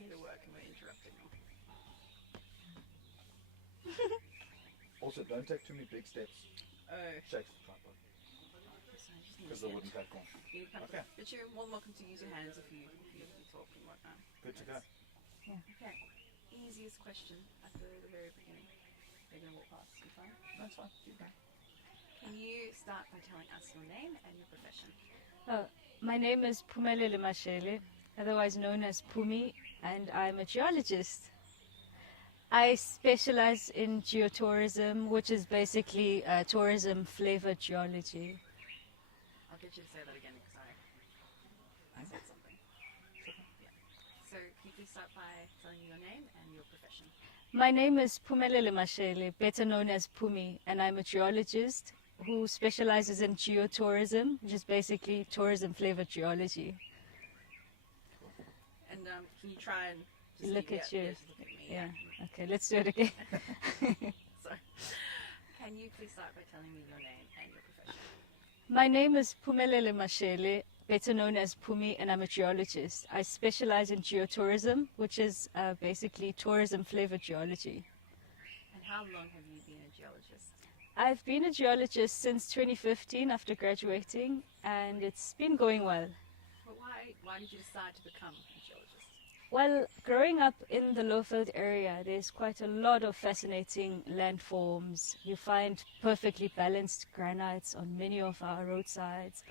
here to work and we're interrupting them. Also, don't take too many big steps. Oh. Shake the tripod. Because they wouldn't take off. Okay. But you're more than welcome to use your hands if you talk and whatnot. Good to go. Yeah. Okay. Easiest question at the very beginning. They're going to walk past. You fine? That's fine. Keep going. Can you start by telling us your name and your profession? My name is Phumelele Mashele, otherwise known as Phumi, and I'm a geologist. I specialize in geotourism, which is basically tourism flavored geology. I'll get you to say that again because I said something. Yeah. So can you please start by telling me your name and your profession? My name is Phumelele Mashele, better known as Phumi, and I'm a geologist who specializes in geotourism, which is basically tourism flavored geology. And can you try and just Look at you. just look at me. Yeah. Okay, let's do it again. Sorry. Can you please start by telling me your name and your profession? My name is Phumelele Mashele, better known as Phumi, and I'm a geologist. I specialize in geotourism, which is basically tourism flavored geology. And how long have you been a geologist? I've been a geologist since 2015 after graduating, and it's been going well. But why did you decide to become a geologist? Well, growing up in the Lowveld area, there's quite a lot of fascinating landforms. You find perfectly balanced granites on many of our roadsides.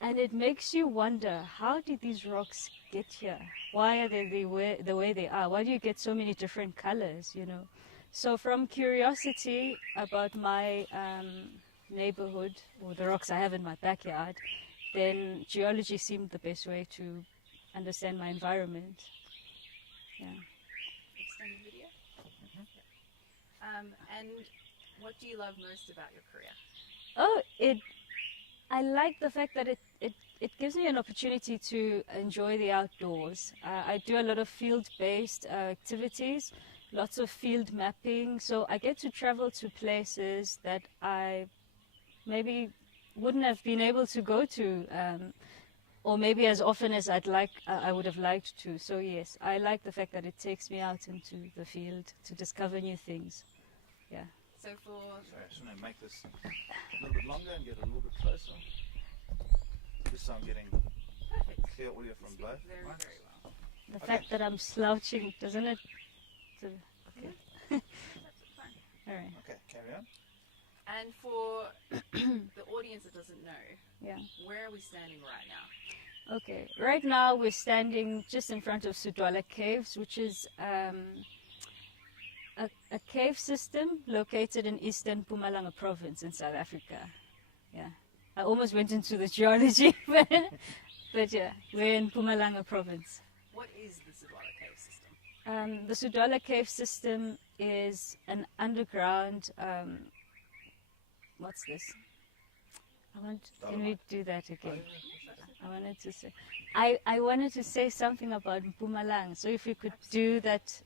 And it makes you wonder, how did these rocks get here? Why are they the way they are? Why do you get so many different colors, you know? So from curiosity about my neighborhood, or the rocks I have in my backyard, then geology seemed the best way to understand my environment. Yeah. Extended video? And what do you love most about your career? I like the fact that it gives me an opportunity to enjoy the outdoors. I do a lot of field-based activities, lots of field mapping, so I get to travel to places that I maybe wouldn't have been able to go to, or maybe as often as I would have liked to. So yes, I like the fact that it takes me out into the field to discover new things. Yeah. So for... Sorry, I just want to make this a little bit longer and get a little bit closer. Just so I'm getting Perfect. clear audio from both. Very, mics. very well. The fact that I'm slouching, doesn't it? Okay. That's fine. All right. Okay, carry on. And for the audience that doesn't know, Yeah. where are we standing right now? Okay. Right now we're standing just in front of Sudwala Caves, which is a cave system located in eastern Mpumalanga province in South Africa. Yeah. I almost went into the geology, but yeah, we're in Mpumalanga province. What is the Sudwala cave system? The Sudwala cave system is an underground. What's this? Can we do that again? I wanted to say something about Mpumalanga. So if we could do that,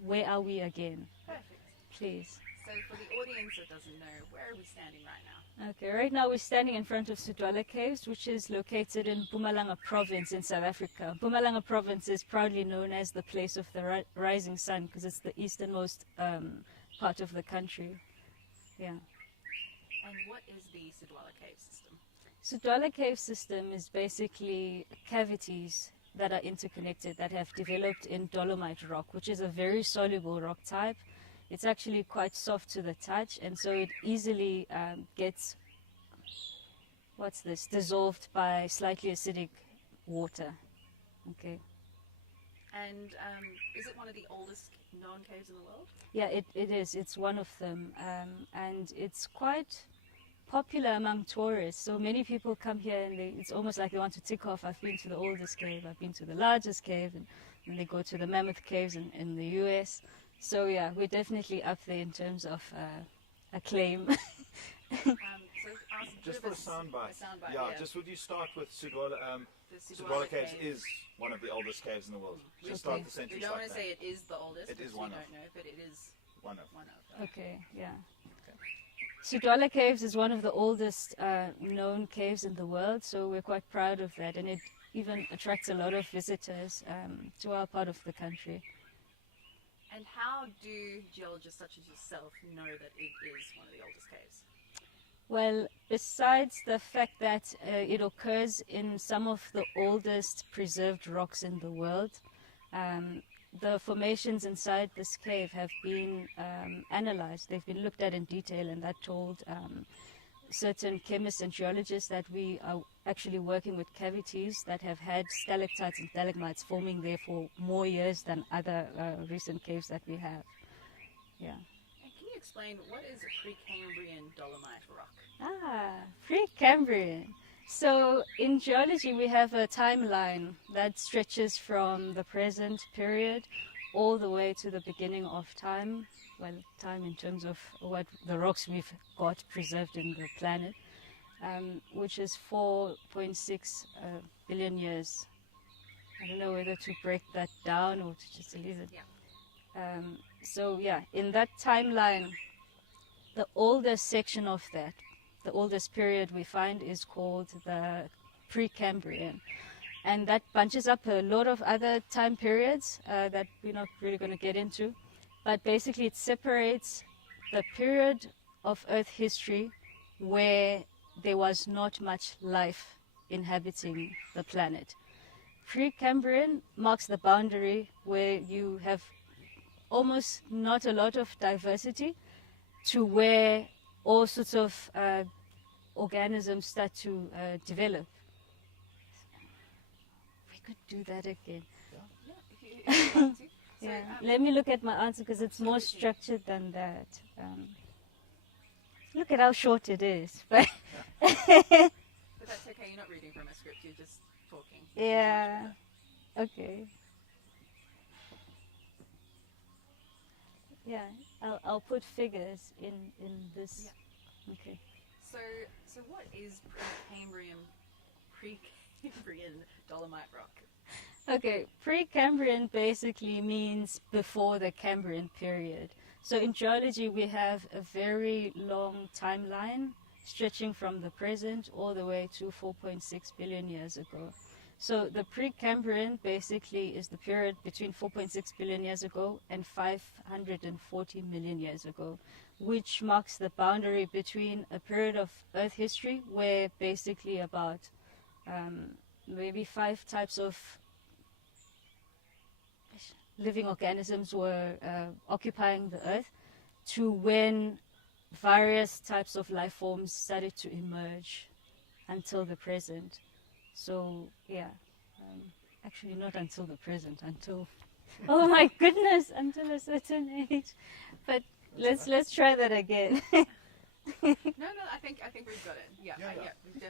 where are we again? Perfect. Please. So for the audience that doesn't know, where are we standing right now? Okay, right now we're standing in front of Sudwala Caves, which is located in Mpumalanga province in South Africa. Mpumalanga province is proudly known as the place of the rising sun because it's the easternmost part of the country. Yeah. And what is the Sudwala cave system? Sudwala cave system is basically cavities that are interconnected that have developed in dolomite rock, which is a very soluble rock type. It's actually quite soft to the touch, and so it easily gets, dissolved by slightly acidic water. Okay. And is it one of the oldest known caves in the world? Yeah, it is. It's one of them, and it's quite popular among tourists. So many people come here, and it's almost like they want to tick off, I've been to the oldest cave, I've been to the largest cave, and they go to the mammoth caves in the US. So yeah, we're definitely up there in terms of acclaim. Just for a soundbite. Yeah, just would you start with Sudwala? Sudwala Caves is one of the oldest caves in the world. Just start the sentence. You don't like want to that. say it is the oldest. It is we one don't of. know, but it is One of. Okay, yeah. Sudwala Caves is one of the oldest known caves in the world, so we're quite proud of that. And even attracts a lot of visitors to our part of the country. And how do geologists such as yourself know that it is one of the oldest caves? Well, besides the fact that it occurs in some of the oldest preserved rocks in the world, the formations inside this cave have been analyzed. They've been looked at in detail, and that told certain chemists and geologists that we are actually working with cavities that have had stalactites and stalagmites forming there for more years than other recent caves that we have. Yeah. And can you explain what is a Precambrian dolomite rock? Precambrian. So in geology we have a timeline that stretches from the present period all the way to the beginning of time. Well, time in terms of what the rocks we've got preserved in the planet, which is 4.6 billion years. I don't know whether to break that down or to just leave it. Yeah. So yeah, in that timeline, the oldest section of that, the oldest period we find is called the Precambrian. And that bunches up a lot of other time periods that we're not really going to get into. But basically it separates the period of Earth history where there was not much life inhabiting the planet. Precambrian marks the boundary where you have almost not a lot of diversity to where all sorts of organisms start to develop. We could do that again. Yeah, if you want to. Yeah. Let me look at my answer because it's more structured than that. Look at how short it is. But that's okay, you're not reading from a script, you're just talking. Yeah. Okay. Yeah, I'll put figures in this. Yeah. Okay. So what is Precambrian dolomite rock? Okay, Precambrian basically means before the Cambrian period. So in geology we have a very long timeline stretching from the present all the way to 4.6 billion years ago. So the Precambrian basically is the period between 4.6 billion years ago and 540 million years ago, which marks the boundary between a period of Earth history where basically about maybe 5 types of living organisms were occupying the Earth, to when various types of life forms started to emerge until the present. So yeah, actually not until the present, until oh my goodness, until a certain age. But let's try that again. No, I think we've got it. Yeah.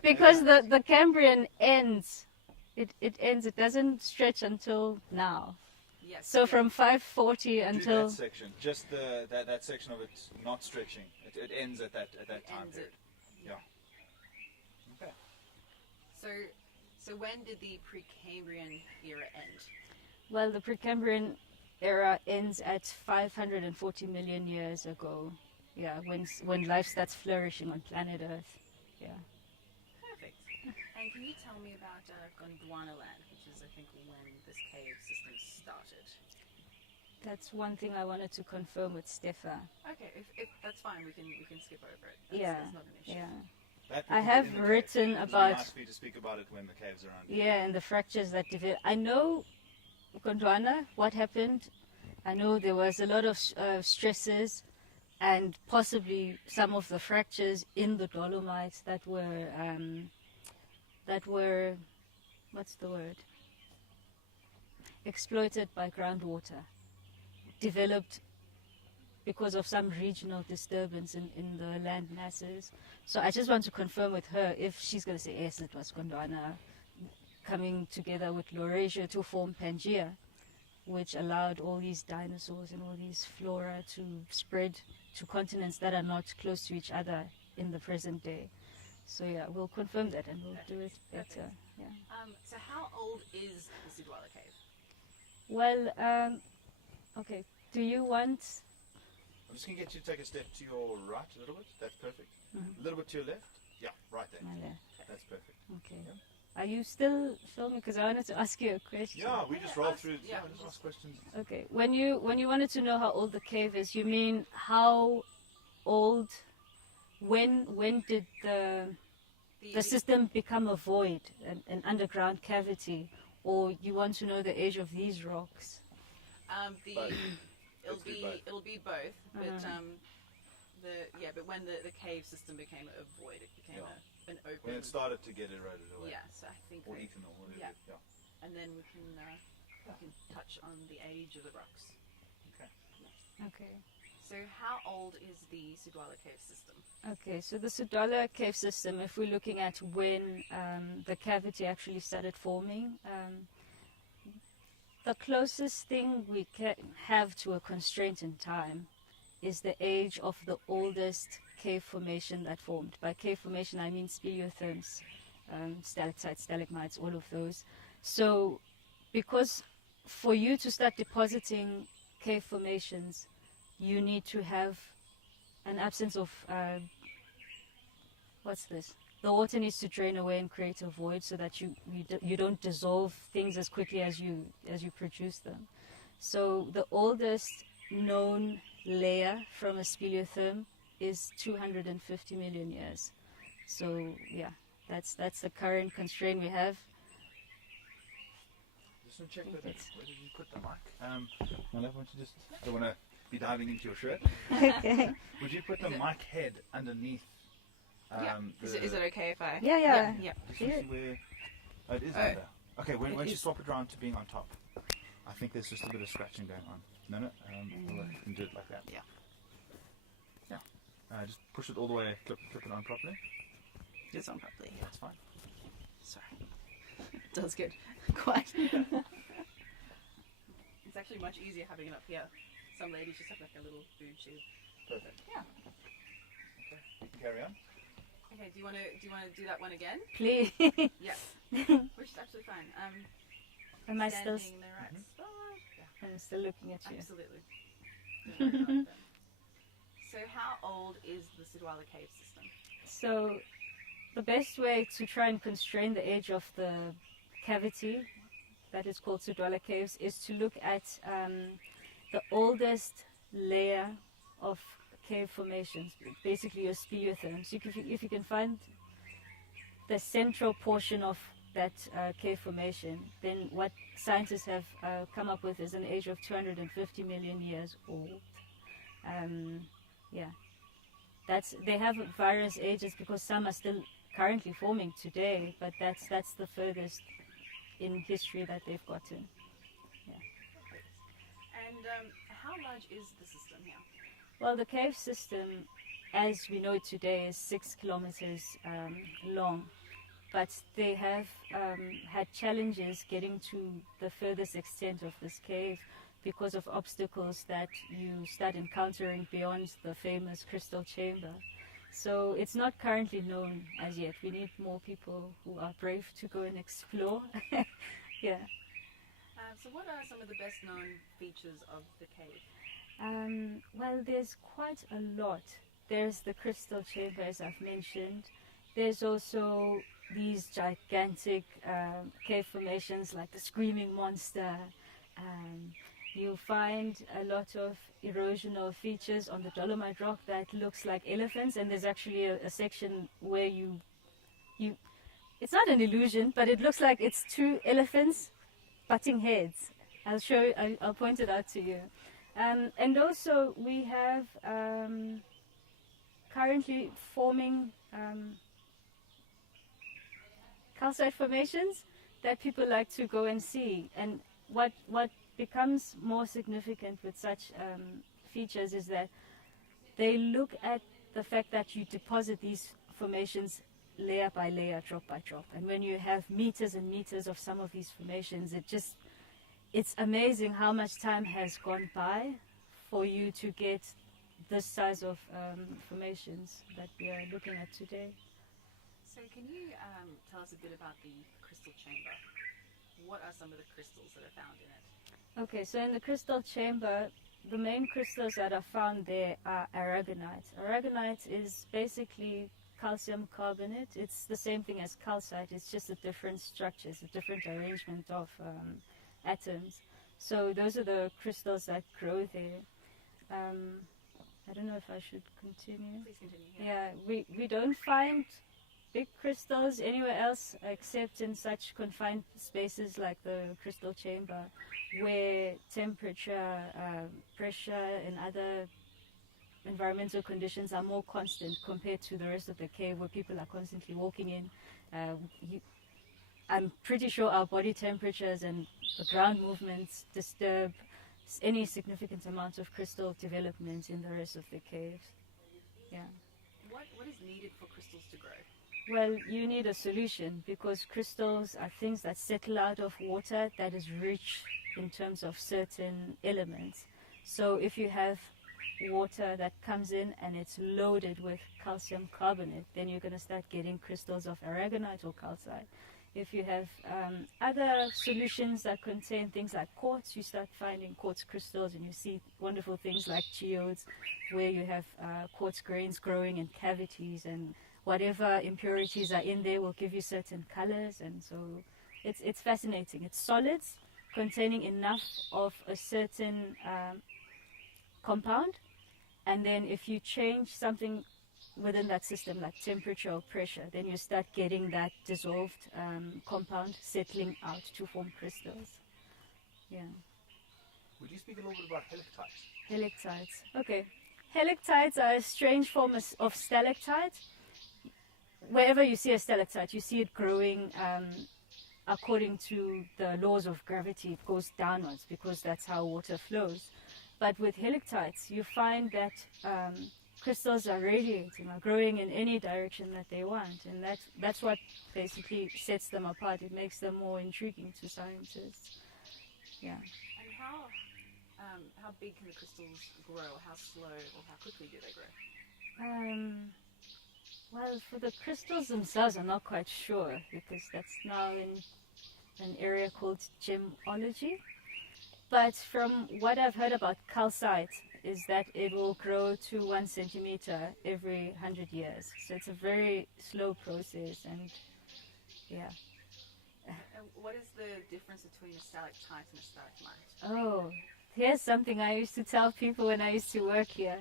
Because the Cambrian ends. It ends. It doesn't stretch until now. Yes. So from 540 until that section, just that section of it not stretching. It ends at that time period. Yeah. Okay. So when did the Precambrian era end? Well, the Precambrian era ends at 540 million years ago. Yeah, when life starts flourishing on planet Earth. Yeah. Perfect. And can you tell me about Gondwana land, which is I think when this cave system started? That's one thing I wanted to confirm with Steffa. Okay, if that's fine, we can skip over it. Yeah. That's not an issue. Yeah. I have written about. It's nice for you to speak about it when the caves are around. Yeah, and the fractures that develop. I know Gondwana, what happened. I know there was a lot of stresses, and possibly some of the fractures in the dolomites that were what's the word? Exploited by groundwater, developed because of some regional disturbance in the land masses. So I just want to confirm with her if she's going to say yes, it was Gondwana coming together with Laurasia to form Pangaea, which allowed all these dinosaurs and all these flora to spread to continents that are not close to each other in the present day. So yeah, we'll confirm that and we'll do it better. Yeah. So how old is the Sudwala cave? Well, okay. Do you want? I'm just going to get you to take a step to your right a little bit. That's perfect. A little bit to your left. Yeah, right there. My left. That's perfect. Okay. Yeah. Are you still filming? Because I wanted to ask you a question. Yeah, we just rolled through. Yeah, just ask questions. Okay. When you wanted to know how old the cave is, you mean how old? When did the system become a void, an underground cavity, or you want to know the age of these rocks? It'll be both, but but when the cave system became a void, it became an open. When it started to get eroded away. Yeah, so I think. Or eaten or whatever. Yeah. And then we can touch on the age of the rocks. Okay. Okay. So how old is the Sudwala cave system? Okay, so the Sudwala cave system, if we're looking at when the cavity actually started forming, the closest thing we can have to a constraint in time is the age of the oldest cave formation that formed. By cave formation, I mean speleotherms, stalactites, stalagmites, all of those. So, because for you to start depositing cave formations, you need to have an absence of, what's this? The water needs to drain away and create a void so that you don't dissolve things as quickly as you produce them. So the oldest known layer from a speleotherm is 250 million years. So yeah, that's the current constraint we have. Just want to check where did you put the mic? My love, want you just don't want to be diving into your shirt. Okay. Would you put the mic head underneath? Is it okay if I? Yeah. Just where, it is under. Okay, once you swap it around to being on top, I think there's just a bit of scratching going on. No, you can do it like that. Yeah. Just push it all the way, clip it on properly. It's on properly. That's fine. Sorry. That's good. Quite. It's actually much easier having it up here. Some ladies just have like a little boob tube. Perfect. Yeah. Okay, you can carry on. Okay, do you want to do that one again? Please. Yeah. Which is absolutely fine. Am I still? Standing in the right spot. Yeah. I'm still looking at you. Absolutely. Don't worry about that. So how old is the Sudwala cave system? So the best way to try and constrain the age of the cavity that is called Sudwala caves is to look at the oldest layer of cave formations, basically your speleotherms. If you can find the central portion of that cave formation, then what scientists have come up with is an age of 250 million years old. They have various ages because some are still currently forming today, but that's the furthest in history that they've gotten. And how large is the system here? Well, the cave system, as we know it today, is 6 kilometers long, but they have had challenges getting to the furthest extent of this cave because of obstacles that you start encountering beyond the famous crystal chamber. So it's not currently known as yet. We need more people who are brave to go and explore. Yeah. So what are some of the best known features of the cave? Well, there's quite a lot. There's the crystal chamber, as I've mentioned. There's also these gigantic cave formations like the Screaming Monster. You'll find a lot of erosional features on the Dolomite Rock that looks like elephants, and there's actually a section where you it's not an illusion, but it looks like it's two elephants butting heads. I'll point it out to you. And also we have currently forming calcite formations that people like to go and see. And what becomes more significant with such features is that they look at the fact that you deposit these formations layer by layer, drop by drop. And when you have meters and meters of some of these formations, it's amazing how much time has gone by for you to get this size of formations that we are looking at today. So can you tell us a bit about the crystal chamber? What are some of the crystals that are found in it? Okay, so in the crystal chamber, the main crystals that are found there are aragonite. Aragonite is basically calcium carbonate. It's the same thing as calcite. It's just a different structure, it's a different arrangement of atoms. So those are the crystals that grow there. I don't know if I should continue. Please continue. Yeah, we don't find big crystals anywhere else except in such confined spaces like the crystal chamber, where temperature, pressure, and other environmental conditions are more constant compared to the rest of the cave, where people are constantly walking in. I'm pretty sure our body temperatures and the ground movements disturb any significant amount of crystal development in the rest of the caves. Yeah. What is needed for crystals to grow? Well, you need a solution, because crystals are things that settle out of water that is rich in terms of certain elements. So if you have water that comes in and it's loaded with calcium carbonate, then you're going to start getting crystals of aragonite or calcite. If you have other solutions that contain things like quartz, you start finding quartz crystals, and you see wonderful things like geodes, where you have quartz grains growing in cavities, and whatever impurities are in there will give you certain colors. And so it's fascinating. It's solids containing enough of a certain compound, and then if you change something within that system, like temperature or pressure, then you start getting that dissolved compound settling out to form crystals. Yeah. Would you speak a little bit about helictites? Helictites. Okay. Helictites are a strange form of stalactite. Wherever you see a stalactite, you see it growing according to the laws of gravity. It goes downwards because that's how water flows. But with helictites, you find that crystals are radiating, are growing in any direction that they want, and that's what basically sets them apart. It makes them more intriguing to scientists. Yeah. And how big can the crystals grow? How slow or how quickly do they grow? Well, for the crystals themselves, I'm not quite sure, because that's now in an area called gemology. But from what I've heard about calcite, is that it will grow to 1 centimeter every 100 years. So it's a very slow process, and yeah. And what is the difference between a stalactite and a stalagmite? Oh, here's something I used to tell people when I used to work here.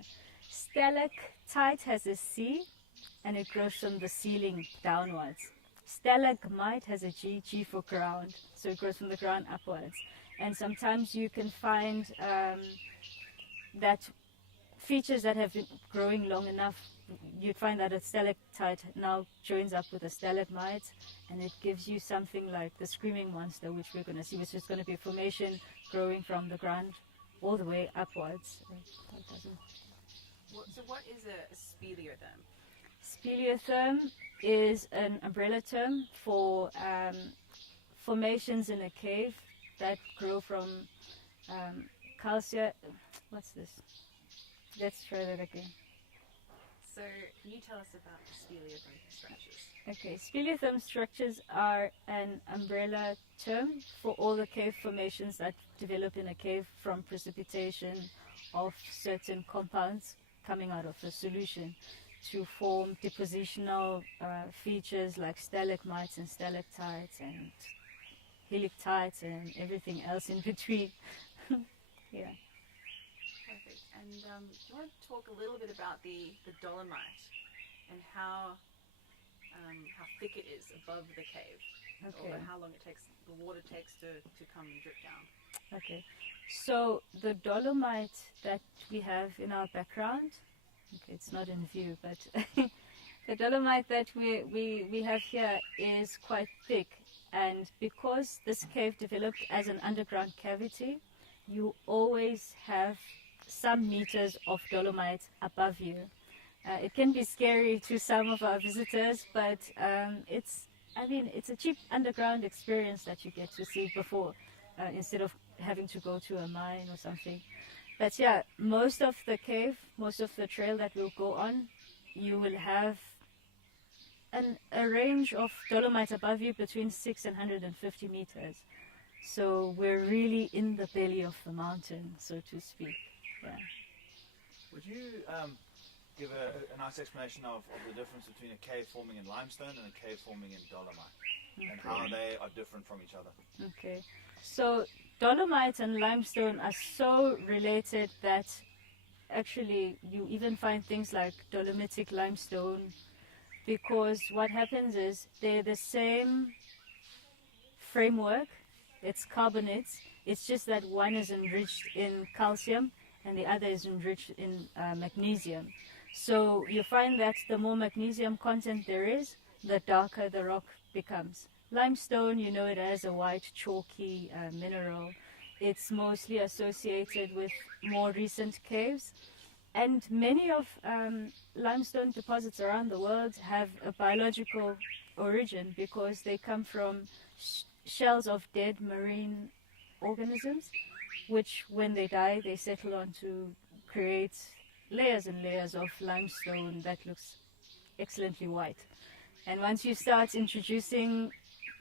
Stalactite has a C, and it grows from the ceiling downwards. Stalagmite has a G, G for ground, so it grows from the ground upwards. And sometimes you can find that features that have been growing long enough, you'd find that a stalactite now joins up with a stalagmite, and it gives you something like the screaming monster, which we're going to see, which is going to be a formation growing from the ground all the way upwards. So what is a speleotherm? Speleotherm is an umbrella term for formations in a cave that grow from calcium. What's this? Let's try that again. So can you tell us about the speleotherm structures? Okay, speleotherm structures are an umbrella term for all the cave formations that develop in a cave from precipitation of certain compounds coming out of a solution to form depositional features like stalagmites and stalactites and helictites and everything else in between. Yeah. Perfect. And do you want to talk a little bit about the dolomite and how thick it is above the cave, Okay. or how long the water takes to come and drip down? Okay. So the dolomite that we have in our background, okay, it's not in view, but the dolomite that we have here is quite thick. And because this cave developed as an underground cavity, you always have some meters of dolomite above you. It can be scary to some of our visitors, but it's a cheap underground experience that you get to see before, instead of having to go to a mine or something. But yeah, most of the cave, most of the trail that we'll go on, you will have a range of dolomite above you between 6 and 150 meters. So we're really in the belly of the mountain, so to speak. Yeah. Would you give a nice explanation of the difference between a cave forming in limestone and a cave forming in dolomite, and how they are different from each other. Okay. So dolomite and limestone are so related that actually you even find things like dolomitic limestone, because what happens is they're the same framework, it's carbonates, it's just that one is enriched in calcium and the other is enriched in magnesium. So you find that the more magnesium content there is, the darker the rock becomes. Limestone, you know, it has a white chalky mineral. It's mostly associated with more recent caves. And many of limestone deposits around the world have a biological origin because they come from shells of dead marine organisms, which when they die, they settle on to create layers and layers of limestone that looks excellently white. And once you start introducing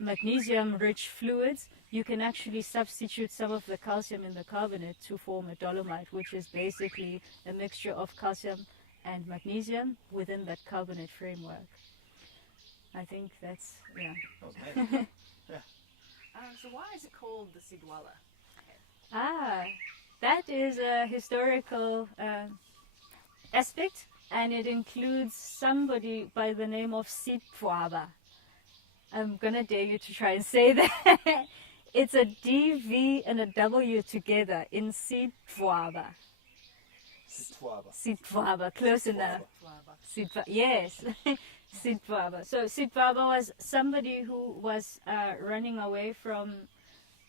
magnesium-rich fluids, you can actually substitute some of the calcium in the carbonate to form a dolomite, which is basically a mixture of calcium and magnesium within that carbonate framework. I think that's, yeah. That was amazing. Yeah. So why is it called the Sudwala? That is a historical aspect, and it includes somebody by the name of Sudwala. I'm gonna dare you to try and say that. It's a D, V, and a W together in Sudwala. Sudwala, close enough. Yes, Sudwala. So Sudwala was somebody who was running away from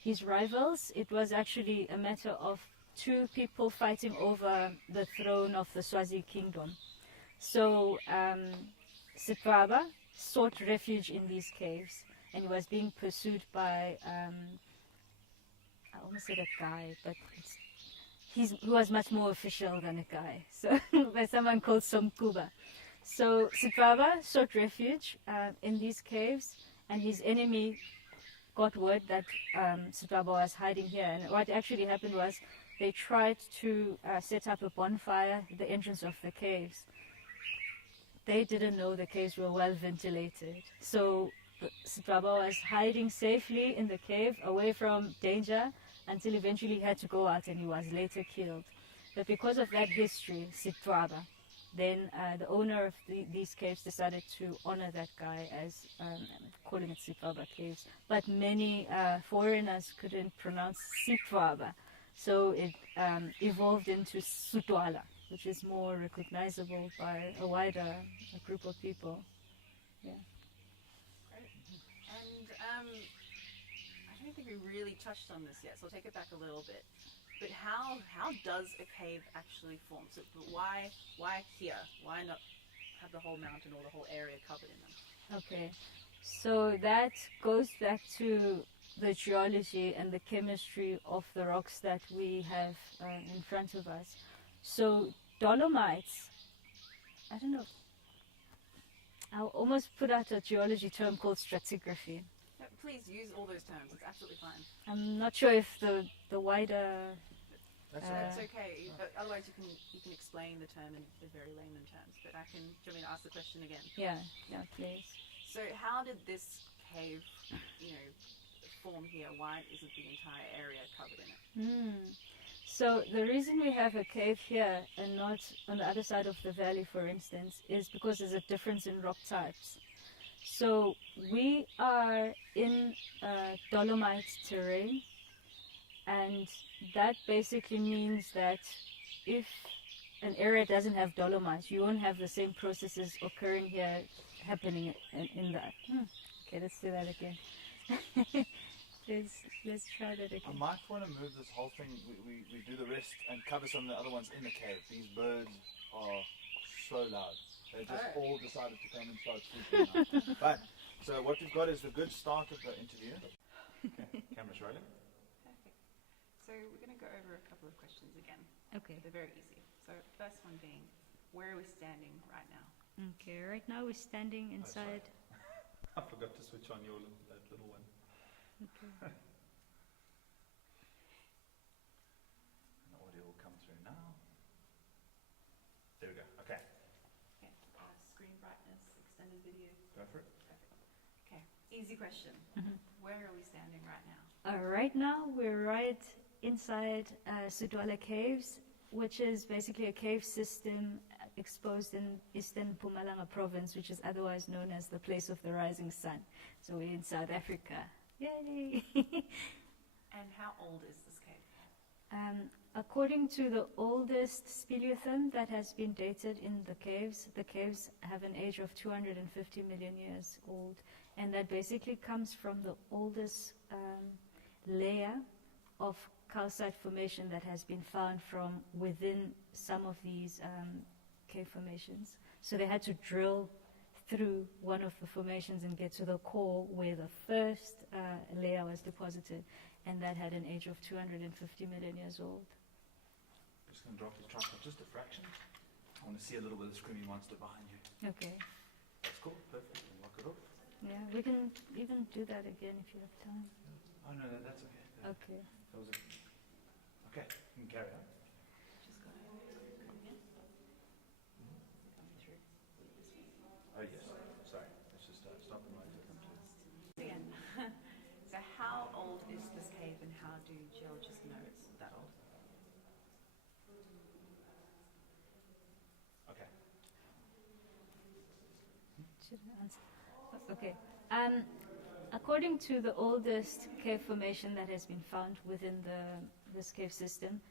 his rivals. It was actually a matter of two people fighting over the throne of the Swazi kingdom. So Sudwala sought refuge in these caves, and he was being pursued by I almost said a guy, but he was much more official than a guy, so by someone called Somkuba. So Sudwala sought refuge in these caves, and his enemy got word that Sudwala was hiding here. And what actually happened was they tried to set up a bonfire at the entrance of the caves. They didn't know the caves were well ventilated. So Sudwala was hiding safely in the cave, away from danger, until eventually he had to go out, and he was later killed. But because of that history, Sudwala, then the owner of these caves decided to honor that guy as calling it Sudwala Caves. But many foreigners couldn't pronounce Sudwala, so it evolved into Sudwala, which is more recognizable by a wider group of people. Yeah. Great. And I don't think we really touched on this yet, so I'll take it back a little bit. But how does a cave actually form? So why here? Why not have the whole mountain or the whole area covered in them? Okay, so that goes back to the geology and the chemistry of the rocks that we have in front of us. So dolomites, I don't know, I'll almost put out a geology term called stratigraphy. No, please use all those terms, it's absolutely fine. I'm not sure if the wider... That's okay. Otherwise you can explain the term in the very layman terms, but do you want me to ask the question again? Yeah, please. So how did this cave, form here? Why isn't the entire area covered in it? So the reason we have a cave here and not on the other side of the valley, for instance, is because there's a difference in rock types. So we are in dolomite terrain, and that basically means that if an area doesn't have dolomite, you won't have the same processes occurring here happening in that. Okay, let's do that again. Let's try that again. I might want to move this whole thing. We do the rest and cover some of the other ones in the cave. These birds are so loud. They just all decided to come and start sleeping now. But so what we've got is the good start of the interview. Okay, camera's rolling. Perfect. So we're going to go over a couple of questions again. Okay. They're very easy. So first one being, where are we standing right now? Okay, right now we're standing inside. I forgot to switch on that little one. Okay. And the audio will come through now. There we go. Okay. Go for it. Okay, easy question. Where are we standing right now? Right now, we're right inside Sudwala Caves, which is basically a cave system exposed in eastern Mpumalanga province, which is otherwise known as the place of the rising sun. So we're in South Africa. Yay! And how old is this cave? According to the oldest speleothem that has been dated in the caves have an age of 250 million years old. And that basically comes from the oldest layer of calcite formation that has been found from within some of these cave formations. So they had to drill through one of the formations and get to the core where the first layer was deposited, and that had an age of 250 million years old. I'm just going to drop the tripod just a fraction. I want to see a little bit of the screaming monster behind you. Okay. That's cool. Perfect. And lock it off. Yeah, we can even do that again if you have time. Oh no, that's okay. Okay. That was okay. You can carry on. Just go ahead. Coming through. Oh yes. Sorry. Let's just stop the noise. Again. So how old is this cave and how do geologists know it's that old? Okay. Should I answer? Okay. According to the oldest cave formation that has been found within this cave system,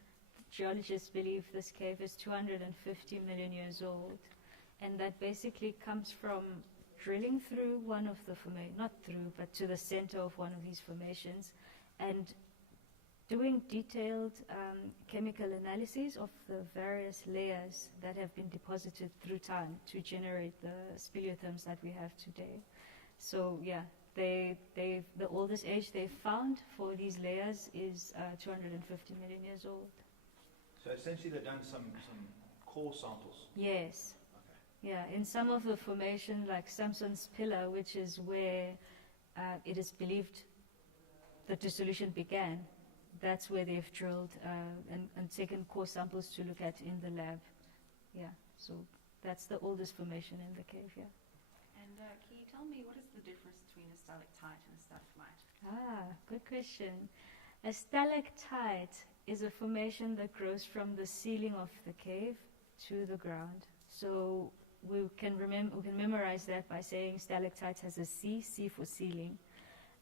geologists believe this cave is 250 million years old, and that basically comes from drilling through one of the not through, but to the center of one of these formations, and doing detailed chemical analyses of the various layers that have been deposited through time to generate the speleothems that we have today. So yeah, the oldest age they've found for these layers is 250 million years old. So essentially they've done some core samples. Yes. Okay. Yeah, in some of the formation, like Samson's Pillar, which is where it is believed the dissolution began, that's where they've drilled and taken core samples to look at in the lab. Yeah, so that's the oldest formation in the cave, yeah. And can you tell me what is the difference between a stalactite and a stalagmite? Good question. A stalactite is a formation that grows from the ceiling of the cave to the ground. So we can memorize that by saying stalactite has a C for ceiling.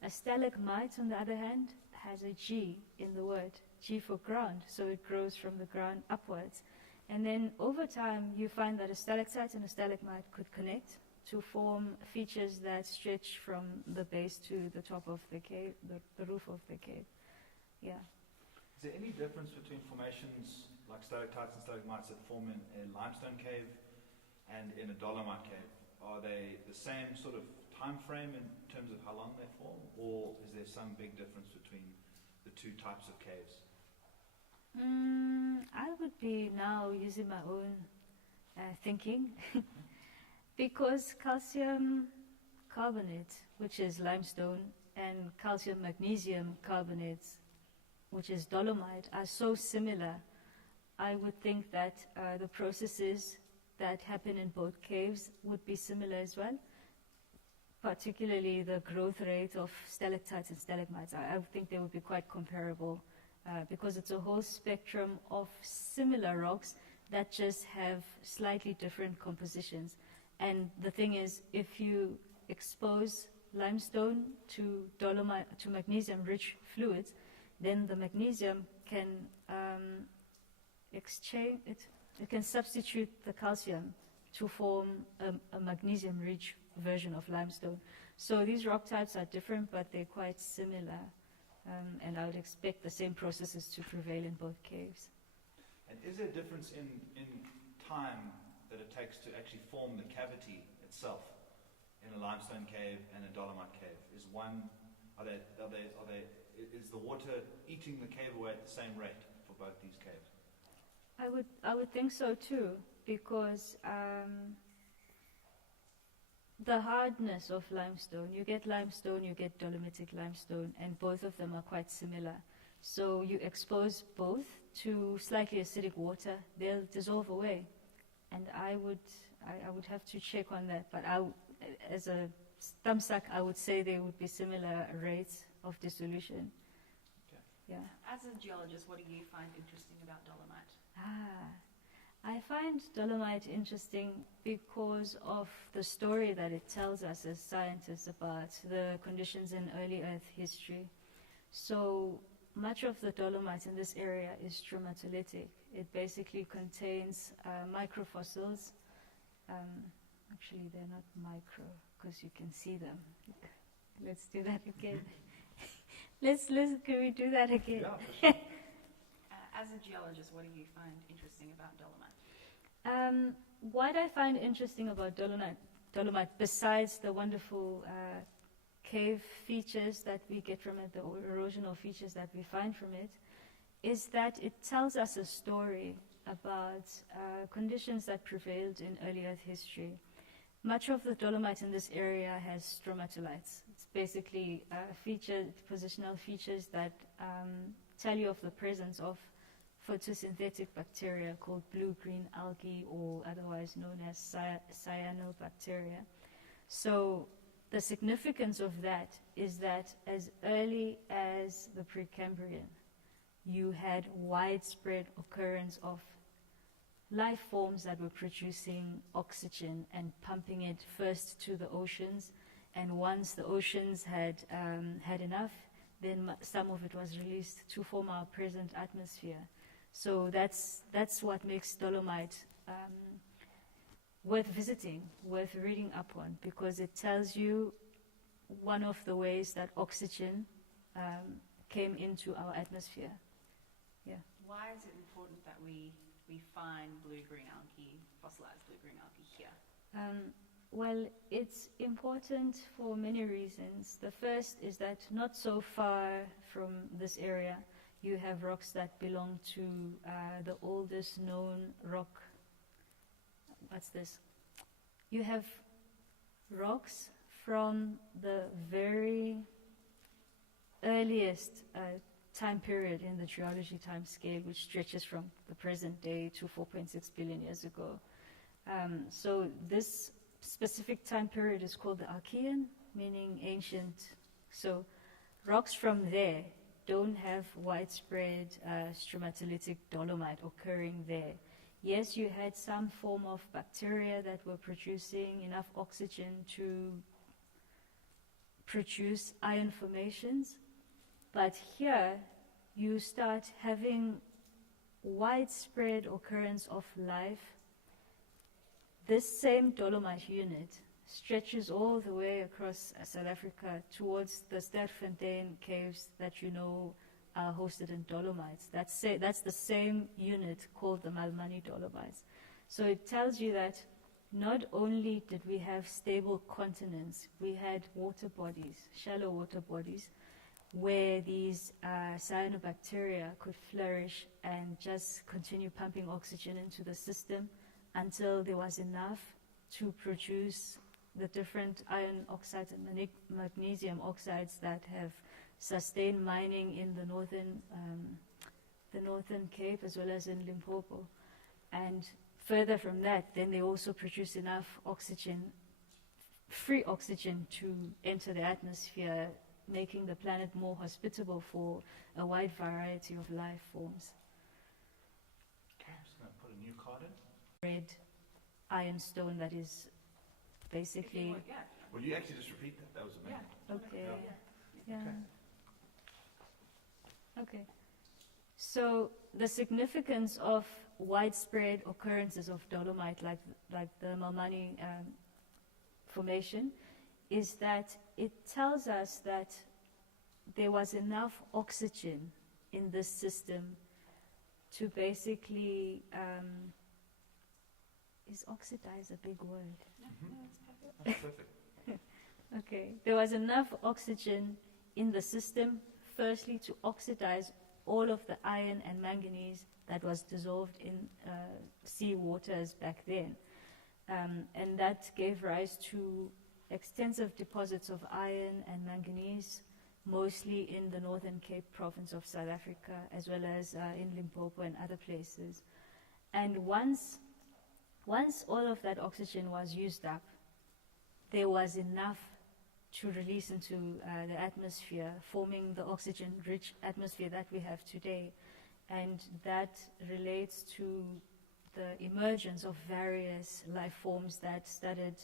A stalagmite, on the other hand, has a G in the word, G for ground, so it grows from the ground upwards. And then over time, you find that a stalactite and a stalagmite could connect to form features that stretch from the base to the top of the cave, the roof of the cave. Yeah. Is there any difference between formations like stalactites and stalagmites that form in a limestone cave and in a dolomite cave? Are they the same sort of time frame in terms of how long they form, or is there some big difference between the two types of caves? I would be now using my own thinking because calcium carbonate, which is limestone, and calcium magnesium carbonates, which is dolomite, are so similar. I would think that the processes that happen in both caves would be similar as well, particularly the growth rate of stalactites and stalagmites. I would think they would be quite comparable because it's a whole spectrum of similar rocks that just have slightly different compositions. And the thing is, if you expose limestone to dolomite, to magnesium-rich fluids, then the magnesium can exchange it. It can substitute the calcium to form a magnesium-rich version of limestone. So these rock types are different, but they're quite similar. And I would expect the same processes to prevail in both caves. And is there a difference in time that it takes to actually form the cavity itself in a limestone cave and a dolomite cave? Is the water eating the cave away at the same rate for both these caves? I would think so too, because the hardness of limestone, you get dolomitic limestone, and both of them are quite similar. So you expose both to slightly acidic water, they'll dissolve away. And I would have to check on that, but as a thumbsuck, I would say there would be similar rates of dissolution. Okay. Yeah. As a geologist, what do you find interesting about dolomite? I find dolomite interesting because of the story that it tells us as scientists about the conditions in early Earth history. So much of the dolomite in this area is stromatolitic. It basically contains microfossils. Actually, they're not micro because you can see them. Let's do that again. Can we do that again? Yeah, for sure. As a geologist, what do you find interesting about dolomite? What I find interesting about dolomite, besides the wonderful cave features that we get from it, the erosional features that we find from it, is that it tells us a story about conditions that prevailed in early Earth history. Much of the dolomite in this area has stromatolites. It's basically positional features that tell you of the presence of photosynthetic bacteria called blue-green algae, or otherwise known as cyanobacteria. So the significance of that is that as early as the Precambrian, you had widespread occurrence of life forms that were producing oxygen and pumping it first to the oceans, and once the oceans had had enough, then some of it was released to form our present atmosphere. So that's what makes dolomite worth visiting, worth reading up on, because it tells you one of the ways that oxygen came into our atmosphere. Yeah. Why is it important that we find blue-green algae, fossilized blue-green algae here? Well, it's important for many reasons. The first is that not so far from this area, you have rocks that belong to the oldest known rock. What's this? You have rocks from the very earliest time period in the geology time scale, which stretches from the present day to 4.6 billion years ago. So this specific time period is called the Archean, meaning ancient. So rocks from there don't have widespread stromatolitic dolomite occurring there. Yes, you had some form of bacteria that were producing enough oxygen to produce ion formations, but here you start having widespread occurrence of life. This same dolomite unit stretches all the way across South Africa towards the Sterkfontein caves that you know are hosted in dolomites. That's the same unit called the Malmani Dolomites. So it tells you that not only did we have stable continents, we had water bodies, shallow water bodies, where these cyanobacteria could flourish and just continue pumping oxygen into the system until there was enough to produce the different iron oxides and magnesium oxides that have sustained mining in the northern Cape as well as in Limpopo. And further from that, then they also produce enough oxygen, free oxygen, to enter the atmosphere, making the planet more hospitable for a wide variety of life forms. I'm just going to put a new card in. Red ironstone that is basically... Yeah. Will you actually just repeat that? That was amazing. Okay. Yeah. Yeah. Okay. So the significance of widespread occurrences of dolomite, like the Malmani formation, is that it tells us that there was enough oxygen in this system to basically... is oxidize a big word? That's perfect. Okay. There was enough oxygen in the system, firstly, to oxidize all of the iron and manganese that was dissolved in sea waters back then. And that gave rise to extensive deposits of iron and manganese, mostly in the Northern Cape province of South Africa, as well as in Limpopo and other places. And once all of that oxygen was used up, there was enough to release into the atmosphere, forming the oxygen-rich atmosphere that we have today. And that relates to the emergence of various life forms that started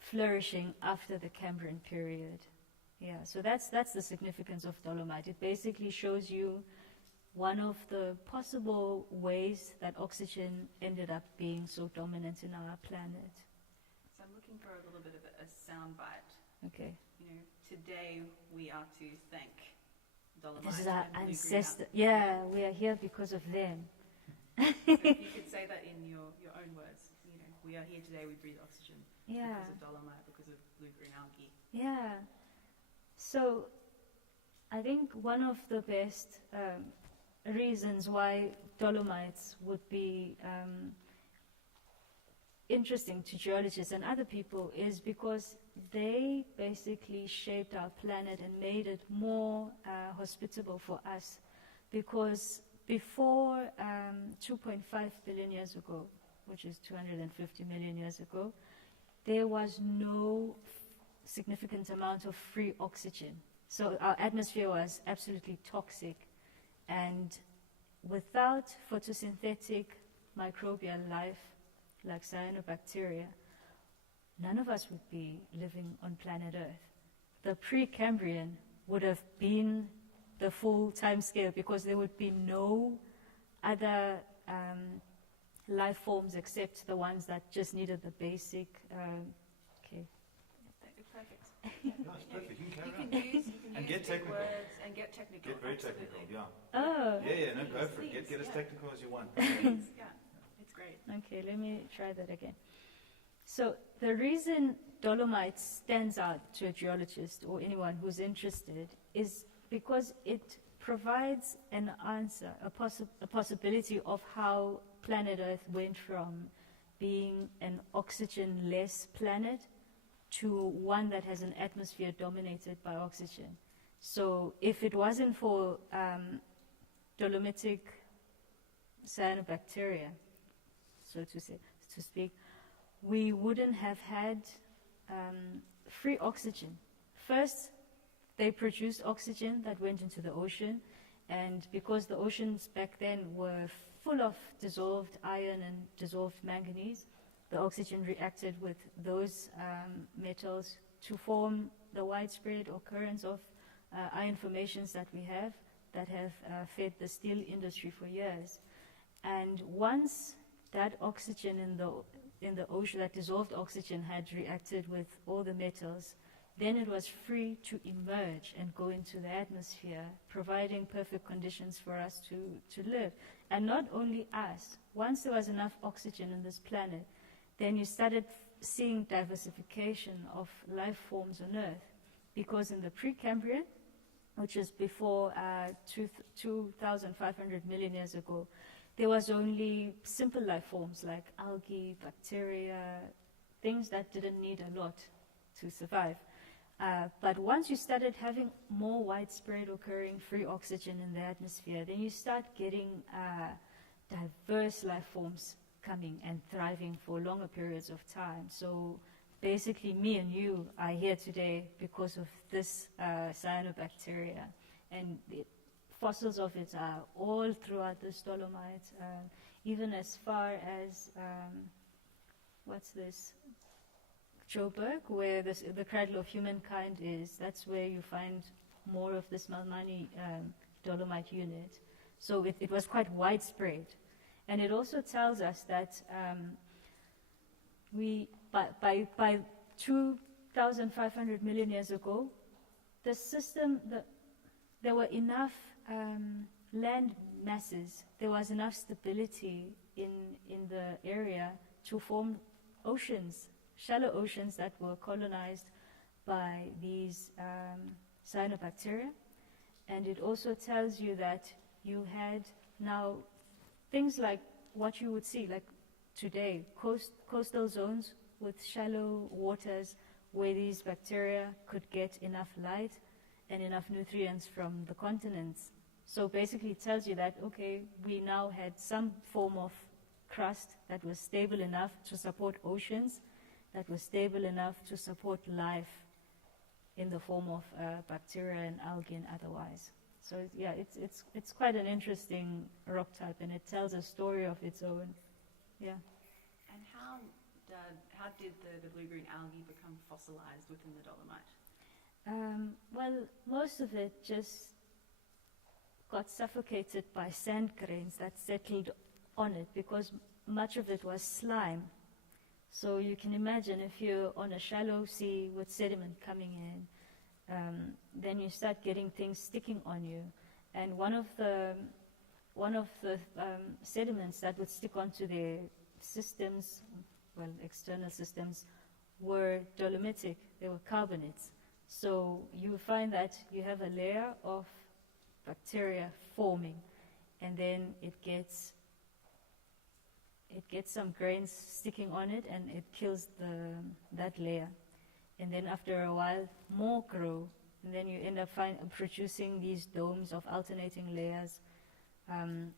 flourishing after the Cambrian period. Yeah, so that's the significance of dolomite. It basically shows you one of the possible ways that oxygen ended up being so dominant in our planet. So I'm looking for a little bit of a sound bite. Okay. You know, today we are to thank dolomite. This is our and blue-green ancestor. algae. Yeah, we are here because of them. So if you could say that in your own words, you know, we are here today, we breathe oxygen Yeah. because of dolomite, because of blue-green algae. Yeah. So I think one of the best reasons why dolomites would be interesting to geologists and other people is because they basically shaped our planet and made it more hospitable for us. Because before 2.5 billion years ago, which is 250 million years ago, there was no significant amount of free oxygen. So our atmosphere was absolutely toxic. And without photosynthetic microbial life, like cyanobacteria, none of us would be living on planet Earth. The Precambrian would have been the full time scale because there would be no other life forms except the ones that just needed the basic. Okay. Perfect. No, it's perfect. You can carry on. You can And use get big technical. words and get technical. Get very absolutely. technical, yeah. Oh, Yeah, no, go for it. Please, Get as yeah. technical as you want. Please, yeah, it's great. okay, let me try that again. So the reason dolomite stands out to a geologist or anyone who's interested is because it provides an answer, a possibility of how planet Earth went from being an oxygen-less planet to one that has an atmosphere dominated by oxygen. So if it wasn't for dolomitic cyanobacteria, so to speak, we wouldn't have had free oxygen. First, they produced oxygen that went into the ocean, and because the oceans back then were full of dissolved iron and dissolved manganese, the oxygen reacted with those metals to form the widespread occurrence of iron formations that we have that have fed the steel industry for years. And once that oxygen in the ocean, that dissolved oxygen, had reacted with all the metals, then it was free to emerge and go into the atmosphere, providing perfect conditions for us to live. And not only us, once there was enough oxygen on this planet, then you started seeing diversification of life forms on Earth. Because in the Precambrian, which is before 2,500 million years ago, there was only simple life forms like algae, bacteria, things that didn't need a lot to survive. But once you started having more widespread occurring free oxygen in the atmosphere, then you start getting diverse life forms coming and thriving for longer periods of time. So basically me and you are here today because of this cyanobacteria. And the fossils of it are all throughout this dolomite, even as far as, what's this? Joburg, where the cradle of humankind is. That's where you find more of this Malmani dolomite unit. So it was quite widespread. And it also tells us that by 2,500 million years ago, the system, there were enough land masses, there was enough stability in the area to form oceans, shallow oceans that were colonized by these cyanobacteria. And it also tells you that you had now things like what you would see, like today, coastal zones with shallow waters where these bacteria could get enough light and enough nutrients from the continents. So basically it tells you that, okay, we now had some form of crust that was stable enough to support oceans, that was stable enough to support life in the form of bacteria and algae and otherwise. So yeah, it's quite an interesting rock type, and it tells a story of its own. Yeah. And how did the blue-green algae become fossilized within the dolomite? Well, most of it just got suffocated by sand grains that settled on it because much of it was slime. So you can imagine if you're on a shallow sea with sediment coming in, then you start getting things sticking on you. And one of the sediments that would stick onto their systems, well, external systems, were dolomitic. They were carbonates. So you find that you have a layer of bacteria forming, and then it gets some grains sticking on it, and it kills that layer. And then after a while, more grow, and then you end up producing these domes of alternating layers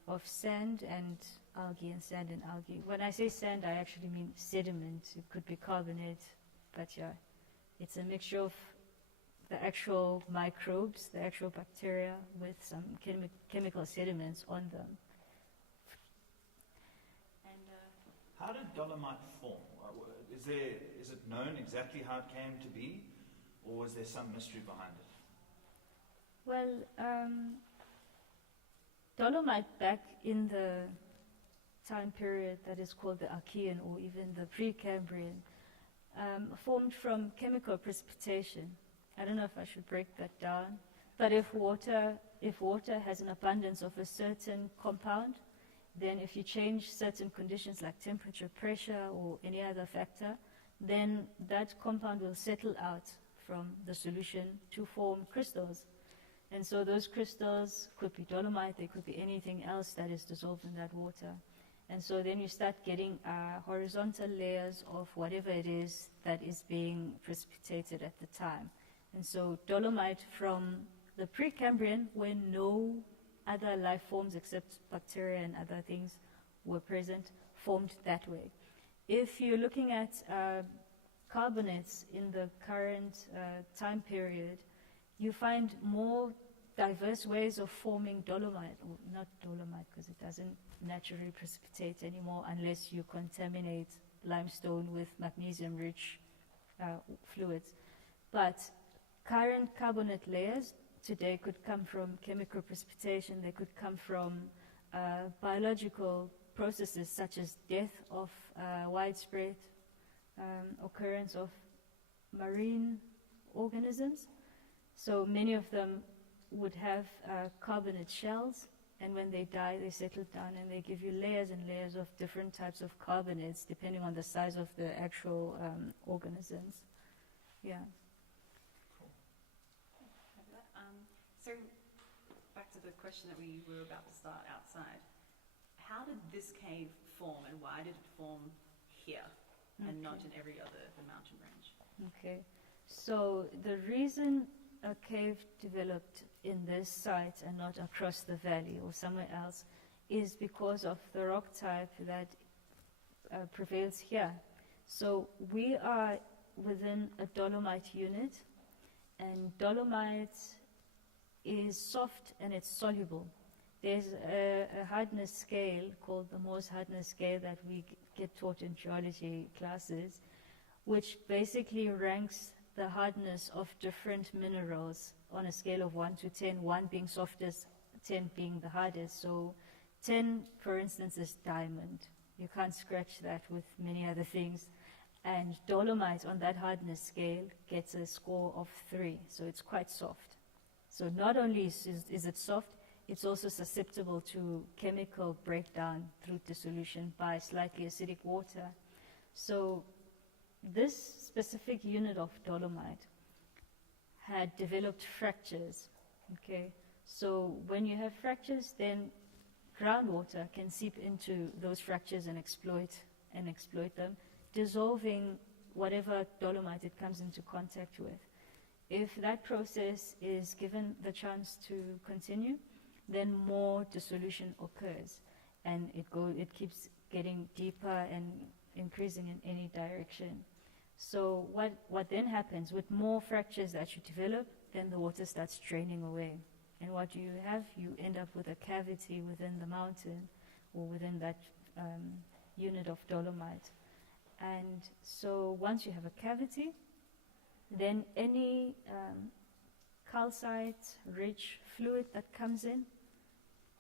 of sand and algae, and sand and algae. When I say sand, I actually mean sediment. It could be carbonate, but yeah, it's a mixture of the actual microbes, the actual bacteria, with some chemical sediments on them. And how did dolomite form? Is it known exactly how it came to be, or is there some mystery behind it? Well, dolomite back in the time period that is called the Archean or even the Precambrian formed from chemical precipitation. I don't know if I should break that down, but if water has an abundance of a certain compound, then if you change certain conditions like temperature, pressure, or any other factor, then that compound will settle out from the solution to form crystals. And so those crystals could be dolomite, they could be anything else that is dissolved in that water. And so then you start getting horizontal layers of whatever it is that is being precipitated at the time. And so dolomite from the Precambrian, when no other life forms except bacteria and other things were present, formed that way. If you're looking at carbonates in the current time period, you find more diverse ways of forming dolomite, or not dolomite because it doesn't naturally precipitate anymore unless you contaminate limestone with magnesium-rich fluids. But current carbonate layers today could come from chemical precipitation, they could come from biological processes such as death of widespread occurrence of marine organisms. So many of them would have carbonate shells, and when they die they settle down and they give you layers and layers of different types of carbonates depending on the size of the actual organisms. Yeah. So back to the question that we were about to start outside. How did this cave form, and why did it form here and not in every other mountain range? Okay. So the reason a cave developed in this site and not across the valley or somewhere else is because of the rock type that prevails here. So we are within a dolomite unit, and dolomite is soft and it's soluble. There's a hardness scale called the Morse hardness scale that we get taught in geology classes, which basically ranks the hardness of different minerals on a scale of 1 to 10, 1 being softest, 10 being the hardest. So 10, for instance, is diamond. You can't scratch that with many other things. And dolomite on that hardness scale gets a score of 3, so it's quite soft. So not only is it soft, it's also susceptible to chemical breakdown through dissolution by slightly acidic water. So this specific unit of dolomite had developed fractures. Okay, so when you have fractures, then groundwater can seep into those fractures and exploit them, dissolving whatever dolomite it comes into contact with. If that process is given the chance to continue, then more dissolution occurs, and it keeps getting deeper and increasing in any direction. So what then happens, with more fractures that you develop, then the water starts draining away. And what you have, you end up with a cavity within the mountain or within that unit of dolomite. And so once you have a cavity, then any calcite-rich fluid that comes in,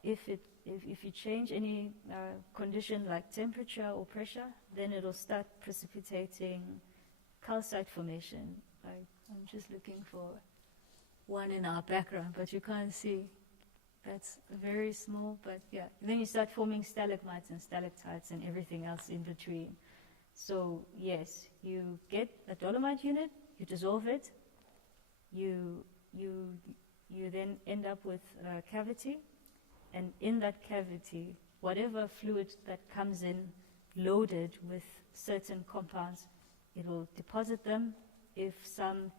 if you change any condition like temperature or pressure, then it'll start precipitating calcite formation. I'm just looking for one in our background, but you can't see. That's very small, but yeah. Then you start forming stalagmites and stalactites and everything else in between. So yes, you get a dolomite unit, you dissolve it, you then end up with a cavity, and in that cavity, whatever fluid that comes in loaded with certain compounds, it will deposit them if some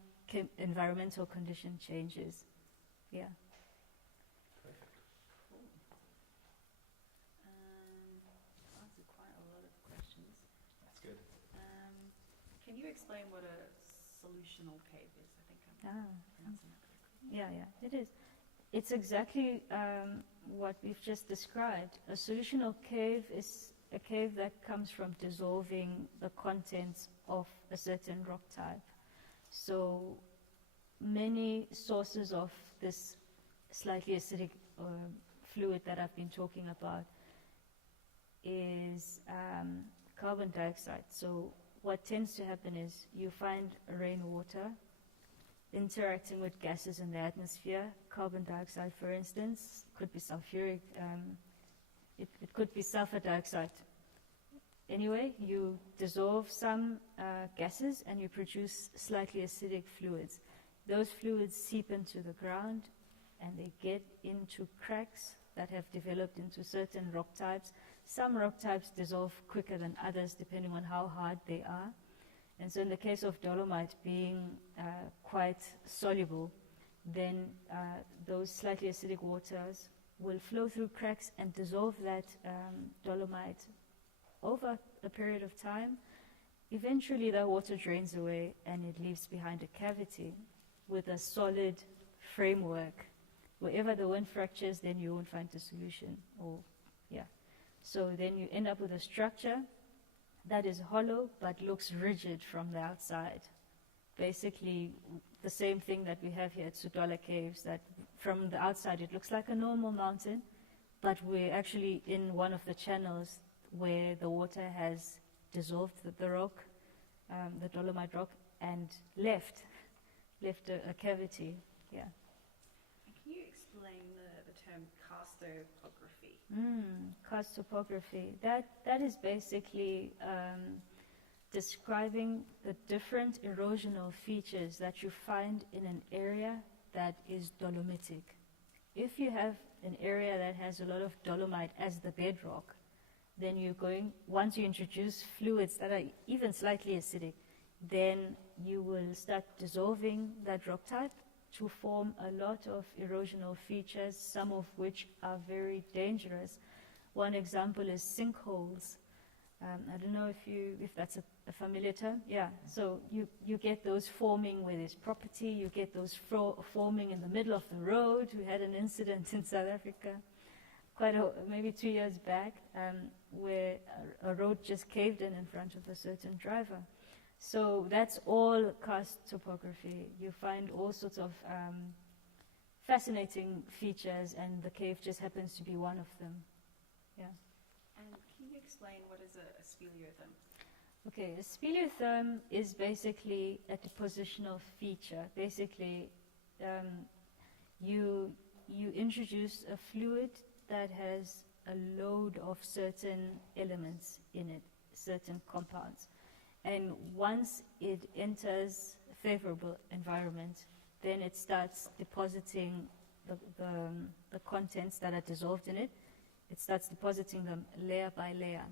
environmental condition changes. Yeah. Answered quite a lot of questions. That's good. Can you explain what a solutional cave is? I think I'm pronouncing that correctly. Yeah, it is. It's exactly what we've just described. A solutional cave is a cave that comes from dissolving the contents of a certain rock type. So many sources of this slightly acidic fluid that I've been talking about is carbon dioxide. So what tends to happen is you find rainwater interacting with gases in the atmosphere. Carbon dioxide, for instance, could be sulfuric, it could be sulfur dioxide. Anyway, you dissolve some gases and you produce slightly acidic fluids. Those fluids seep into the ground and they get into cracks that have developed into certain rock types. Some rock types dissolve quicker than others depending on how hard they are. And so in the case of dolomite being quite soluble, then those slightly acidic waters will flow through cracks and dissolve that dolomite over a period of time. Eventually the water drains away and it leaves behind a cavity with a solid framework. Wherever the wind fractures, then you won't find a solution. So then you end up with a structure that is hollow but looks rigid from the outside. Basically the same thing that we have here at Sudwala Caves, that from the outside it looks like a normal mountain, but we're actually in one of the channels where the water has dissolved the rock, the dolomite rock, and left a cavity. Yeah. Can you explain the term karst topography? Karst topography. That is basically describing the different erosional features that you find in an area that is dolomitic. If you have an area that has a lot of dolomite as the bedrock, then once you introduce fluids that are even slightly acidic, then you will start dissolving that rock type to form a lot of erosional features, some of which are very dangerous. One example is sinkholes. I don't know if that's a familiar term. Yeah, so you get those forming where there's property, you get those forming in the middle of the road. We had an incident in South Africa maybe 2 years back where a road just caved in front of a certain driver. So that's all karst topography. You find all sorts of fascinating features, and the cave just happens to be one of them. Yeah. And can you explain what is a speleothem? Okay, a speleothem is basically a depositional feature. Basically, you introduce a fluid that has a load of certain elements in it, certain compounds. And once it enters a favorable environment, then it starts depositing the contents that are dissolved in it. It starts depositing them layer by layer.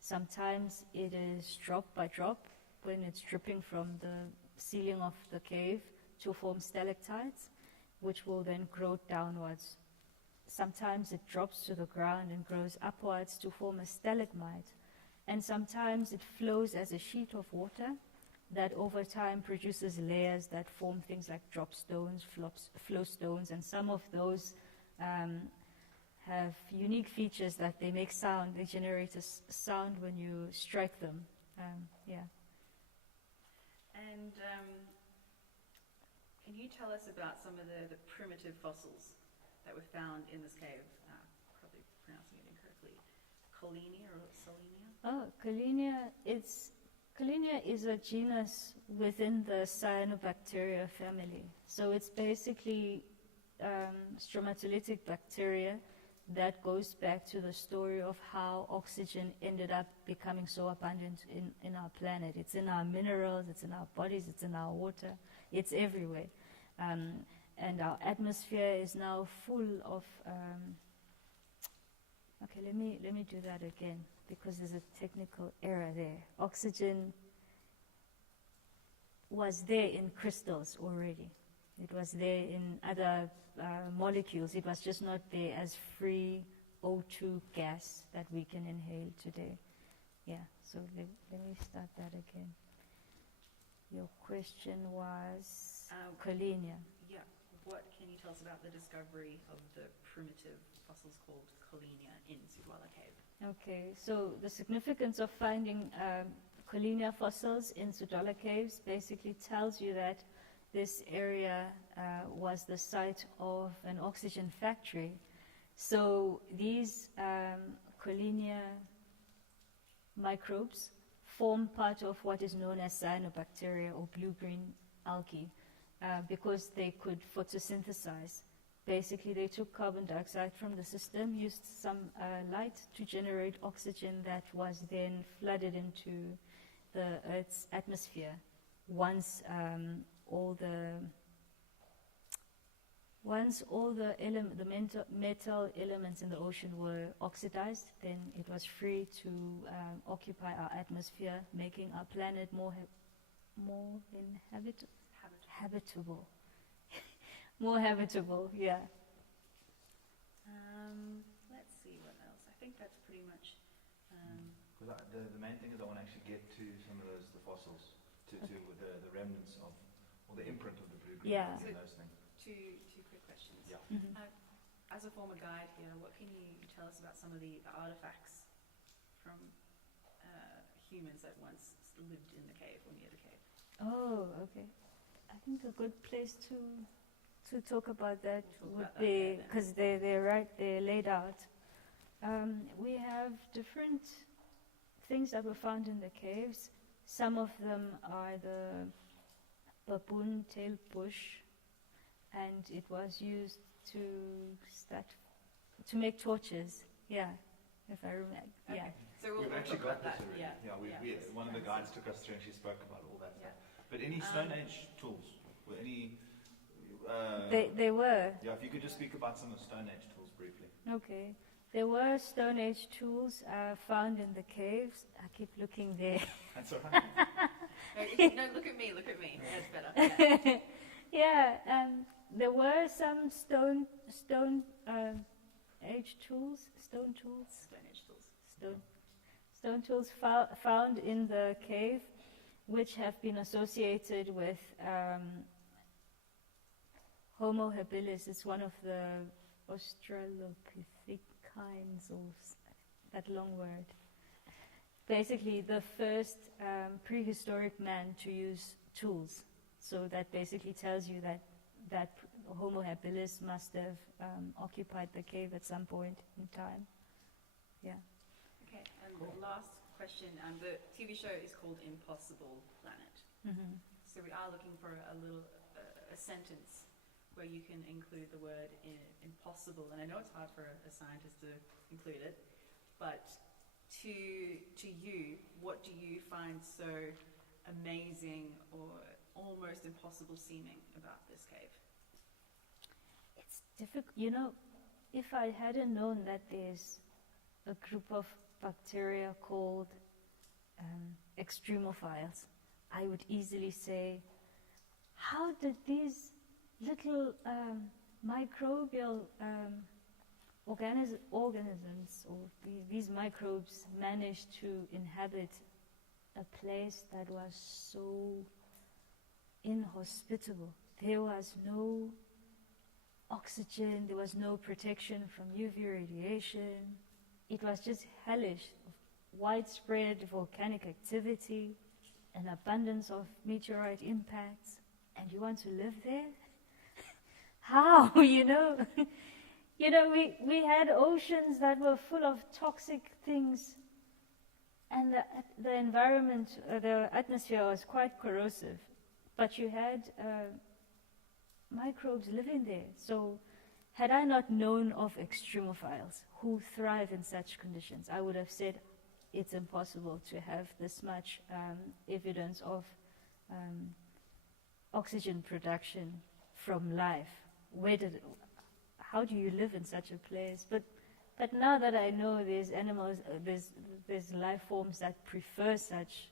Sometimes it is drop by drop when it's dripping from the ceiling of the cave to form stalactites, which will then grow downwards. Sometimes it drops to the ground and grows upwards to form a stalagmite. And sometimes it flows as a sheet of water that over time produces layers that form things like drop stones, flow stones, and some of those have unique features that they make sound. They generate a sound when you strike them. Yeah. And can you tell us about some of the primitive fossils that were found in this cave? Probably pronouncing it incorrectly. Collenia or Solenia? Oh, Collenia is a genus within the cyanobacteria family. So it's basically stromatolitic bacteria that goes back to the story of how oxygen ended up becoming so abundant in our planet. It's in our minerals, it's in our bodies, it's in our water, it's everywhere. And our atmosphere is now full of... okay, let me do that again, because there's a technical error there. Oxygen was there in crystals already. It was there in other molecules. It was just not there as free O2 gas that we can inhale today. Yeah, so let me start that again. Your question was Collenia. Yeah. What can you tell us about the discovery of the primitive fossils called Collenia in Sudwala Cave? Okay, so the significance of finding Collenia fossils in Sudwala caves basically tells you that this area was the site of an oxygen factory. So these Collenia microbes form part of what is known as cyanobacteria or blue-green algae because they could photosynthesize. Basically, they took carbon dioxide from the system, used some light to generate oxygen that was then flooded into the Earth's atmosphere. Once all the metal elements in the ocean were oxidized, then it was free to occupy our atmosphere, making our planet more habitable. More habitable, yeah. Let's see what else. I think that's pretty much. The main thing is I want to actually get to some of the fossils, to the remnants of, or the imprint of the blue-green Yeah. and those things. Two quick questions. Yeah. Mhm. As a former guide here, what can you tell us about some of the artifacts from humans that once lived in the cave or near the cave? Oh, okay. I think a good place to talk about that We'll talk would about that be, later. because they're laid out. We have different things that were found in the caves. Some of them are the baboon tail bush, and it was used to make torches. Yeah, if I remember. Okay. Yeah. So we'll We've actually talk got about this that. already. Yeah. One of the guides took us through and she spoke about all that Yeah. stuff. But any Stone Age tools? Were any... They were. Yeah, if you could just speak about some of the Stone Age tools briefly. Okay. There were Stone Age tools found in the caves. I keep looking there. That's all right. No, look at me. That's better. Yeah. Yeah, there were some Stone Age tools, stone tools. Stone Age tools. Stone tools found in the cave, which have been associated with Homo habilis. It's one of the Australopithecines, or that long word. Basically, the first prehistoric man to use tools. So that basically tells you that Homo habilis must have occupied the cave at some point in time. Yeah. Okay, and the last question. The TV show is called Impossible Planet. Mm-hmm. So we are looking for a sentence where you can include the word impossible. And I know it's hard for a scientist to include it, but to you, what do you find so amazing or almost impossible seeming about this cave? It's difficult. You know, if I hadn't known that there's a group of bacteria called extremophiles, I would easily say, how did these little microbial organisms, or these microbes, manage to inhabit a place that was so inhospitable. There was no oxygen, there was no protection from UV radiation. It was just hellish, widespread volcanic activity, an abundance of meteorite impacts, and you want to live there? How, you know? We had oceans that were full of toxic things, and the environment, the atmosphere was quite corrosive, but you had microbes living there. So had I not known of extremophiles who thrive in such conditions, I would have said it's impossible to have this much evidence of oxygen production from life. How do you live in such a place? But now that I know there's animals, there's life forms that prefer such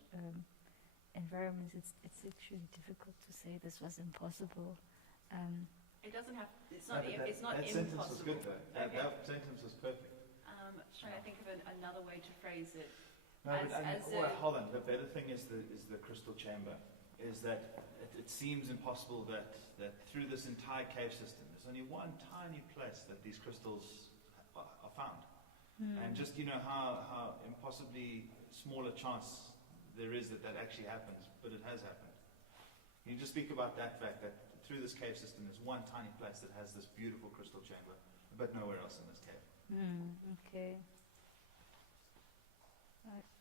environments, it's actually difficult to say this was impossible. It doesn't have. It's No, not. but It's not that impossible. sentence was good though. Okay. That sentence was perfect. Just trying to think of another way to phrase it. No, but hold on. The better thing is the crystal chamber. Is that it seems impossible that through this entire cave system, there's only one tiny place that these crystals are found. And just how impossibly small a chance there is that actually happens, but it has happened. You just speak about that fact that through this cave system, there's one tiny place that has this beautiful crystal chamber, but nowhere else in this cave. Okay.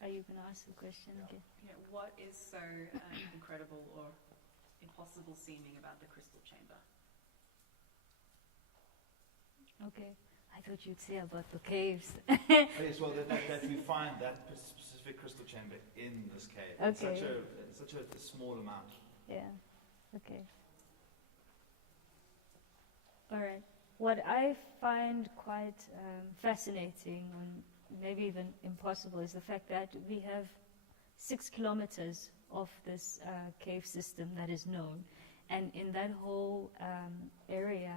Are you going to ask the question again? What is so incredible or impossible seeming about the crystal chamber? Okay. I thought you'd say about the caves. Yes, well, that we find that specific crystal chamber in this cave. Okay. It's such a small amount. Yeah. Okay. All right. What I find quite fascinating, and maybe even impossible, is the fact that we have 6 kilometers of this cave system that is known, and in that whole area,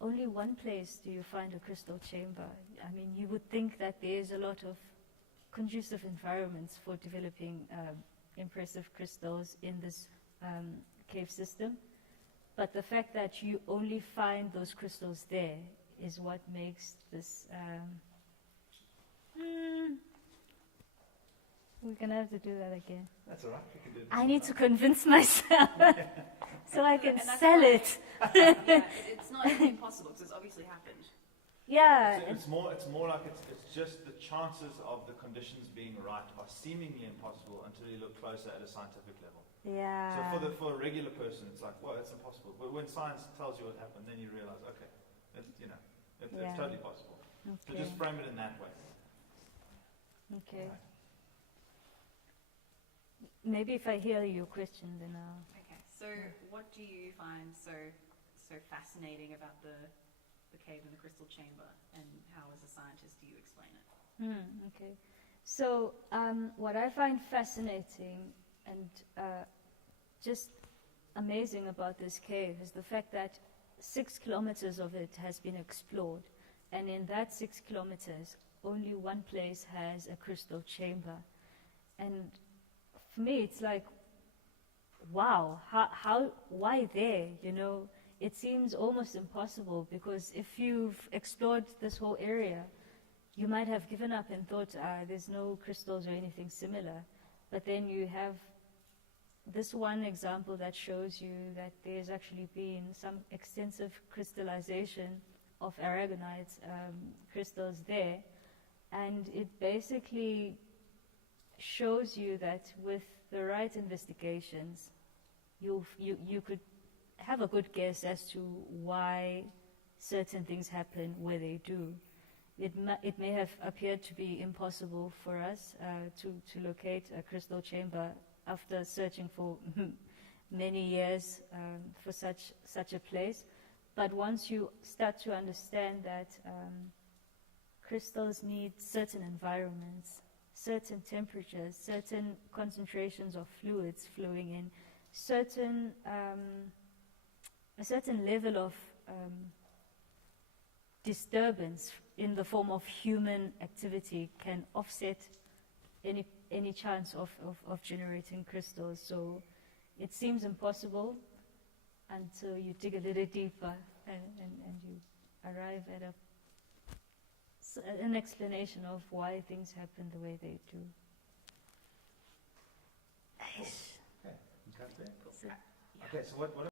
only one place do you find a crystal chamber. I mean, you would think that there's a lot of conducive environments for developing impressive crystals in this cave system. But the fact that you only find those crystals there is what makes this... we're going to have to do that again. That's all right. We can do it. I need to convince myself so I can And that's sell why- it. It's not impossible because it's obviously happened. Yeah. It's more like it's just the chances of the conditions being right are seemingly impossible until you look closer at a scientific level. Yeah. So for a regular person, it's like, well, it's impossible. But when science tells you what happened, then you realize, okay, it's totally possible. So Okay. just frame it in that way. Okay. Maybe if I hear your question, then I'll... Okay, so what do you find so fascinating about the cave and the crystal chamber, and how, as a scientist, do you explain it? Okay. So what I find fascinating and just amazing about this cave is the fact that 6 kilometers of it has been explored, and in that 6 kilometers, only one place has a crystal chamber. And for me, it's like, wow, why there, It seems almost impossible, because if you've explored this whole area, you might have given up and thought, there's no crystals or anything similar. But then you have this one example that shows you that there's actually been some extensive crystallization of aragonite crystals there. And it basically shows you that with the right investigations, you could have a good guess as to why certain things happen where they do. It may have appeared to be impossible for us to locate a crystal chamber after searching for many years for such a place. But once you start to understand that crystals need certain environments, certain temperatures, certain concentrations of fluids flowing in, a certain level of disturbance in the form of human activity can offset any chance of generating crystals. So it seems impossible until you dig a little deeper and you arrive at an explanation of why things happen the way they do. Okay, you cut there? So- Okay, so what